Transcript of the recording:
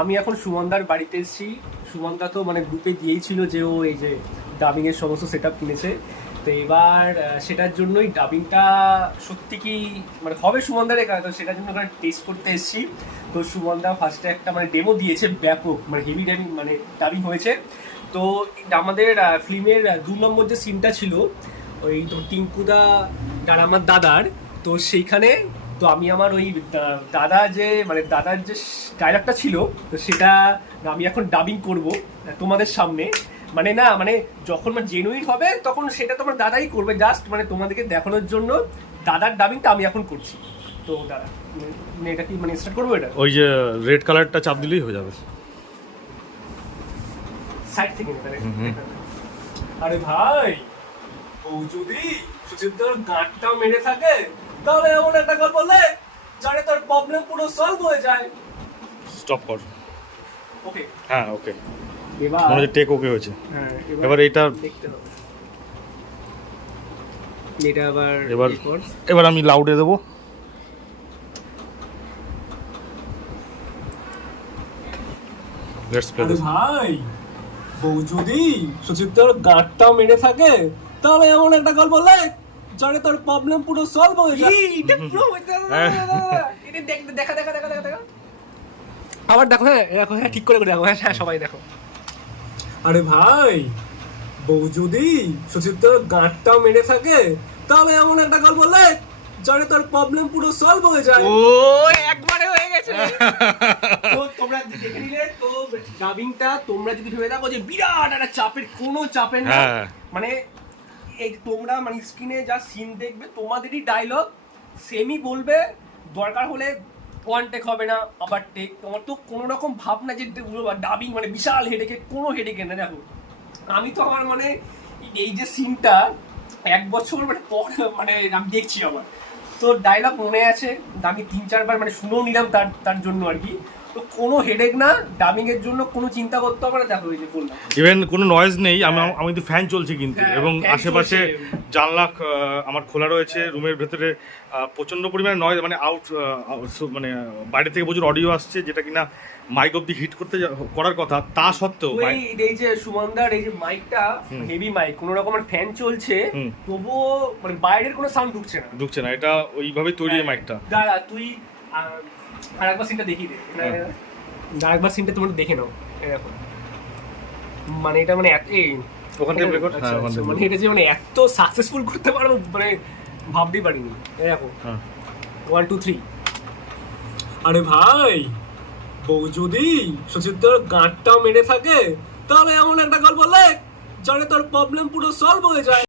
আমি এখন সুমনদার বাড়িতে এসেছি। সুমনদা তো মানে গ্রুপে দিয়েছিল যে ও এই যে ডাবিংয়ের সমস্ত সেট আপ কিনেছে, তো এবার সেটার জন্যই ডাবিংটা সত্যি কি মানে হবে সুমনদার একা, তো সেটার জন্য টেস্ট করতে এসেছি। তো সুমনদা ফার্স্টে একটা মানে ডেমো দিয়েছে, ব্যাপক মানে হেভি ডাবিং মানে ডাবিং হয়েছে। তো আমাদের ফিল্মের 2 নম্বর যে সিনটা ছিল ওই তো টিঙ্কুদা আর আমার দাদার, তো সেইখানে তো আমি আমার ওই দাদা যে মানে দাদার যে ডায়লগটা ছিল তো সেটা আমি এখন ডাবিং করব তোমাদের সামনে। মানে না মানে যখন মানে জেনুইন হবে তখন সেটা তোমার দাদাই করবে, জাস্ট মানে তোমাদেরকে দেখানোর জন্য দাদার ডাবিংটা আমি এখন করছি। তো দাদা এটা কি মানে স্টার্ট করবো? এটা ওই যে রেড কালারটা চাপ দিলেই হয়ে যাবে। সাইড থেকে আরে ভাই ও যদি সুচিত্রার গাঁটটা মেরে থাকে তাহলে এমন একটা গল্প বললে যারে তোর প্রবলেম পুরো সলভ হয়ে যায়। স্টপ কর। ওকে হ্যাঁ ওকে, এবার মনে হচ্ছে টেক ওকে হয়েছে। হ্যাঁ এবার এটা দেখতে হবে, এটা আবার এবার আমি লাউডে দেবো। লেটস প্লে আরে দিস। ভাই বউ যদি সুচিত্রার গাঁটটা মেরে থাকে তাহলে এমন একটা গল্প বললে যারে তোর প্রবলেম পুরো সলভ হয়ে যায়। এটা পুরো এটা দেখা দেখা দেখা দেখা দেখা আবার দেখো। হ্যাঁ দেখো, হ্যাঁ ঠিক করে দেখো, হ্যাঁ সবাই দেখো। আরে ভাই বউ যদি সুচিত্রার গাঁটটা মেরে থাকে তাহলে এমন একটা গল্প বললে যারে তোর প্রবলেম পুরো সলভ হয়ে যায়। ও একবারে হয়ে গেছে। তো তোমরা দেখে নিলে, তো ডাবিংটা তোমরা যদি ভেবে থাকো যে বিরাট একটা চাপের, কোনো চাপের না, মানে এই তোমরা মানে স্ক্রিনে যা সিন দেখবে তোমাদেরই ডায়লগ সেমই বলবে, দরকার হলে ওয়ান টেক হবে না আবার টেক, তোমার তো কোনো রকম ভাবনা যে ডাবিং মানে বিশাল হেডেকে, কোনো হেডেকে না। দেখো আমি তো আমার মানে এই যে সিনটা 1 বছর মানে পর মানে আমি দেখছি, আমার তো ডায়লগ মনে আছে, আমি 3-4 বার মানে শুনেও নিলাম তার জন্য আর কি। তো কোনো হেডেক না, ডাবিং এর জন্য কোনো চিন্তা করতে হবে না। দেখো এই যে বললাম ইভেন কোনো নয়েজ নেই, আমি তো ফ্যান চলছে কিন্তু, এবং আশেপাশে জানলা আমার খোলা রয়েছে, রুমের ভেতরে প্রচন্ড পরিমাণে নয়েজ মানে মানে বাইরে থেকে প্রচুর অডিও আসছে, যেটা কিনা মাইক অব্দি হিট করার কথা, তা সত্ত্বেও এই যে সুমনদার এই যে মাইকটা হেভি মাইক, কোনো রকমের ফ্যান চলছে তবুও মানে বাইরের কোনো সাউন্ড ঢুকছে না। এটা ওইভাবে তৈরি মাইকটা। দাঁড়া তুই আরেকবার সিনটা দেখিয়ে দে, আরেকবার সিনটা তোমরা দেখে নাও। এরকম মানে এটা মানে ওখান থেকে রেকর্ড, মানে এটা যে মানে এত সাকসেসফুল করতে পারবো মানে ভাবতেই পারিনি। এরকম 1 2 3। আরে ভাই বউ যদি সুচিত্রার গাঁটটা মেরে থাকে তাহলে এমন একটা গল্প বললে যারে তোর প্রবলেম পুরো সলভ হয়ে যায়।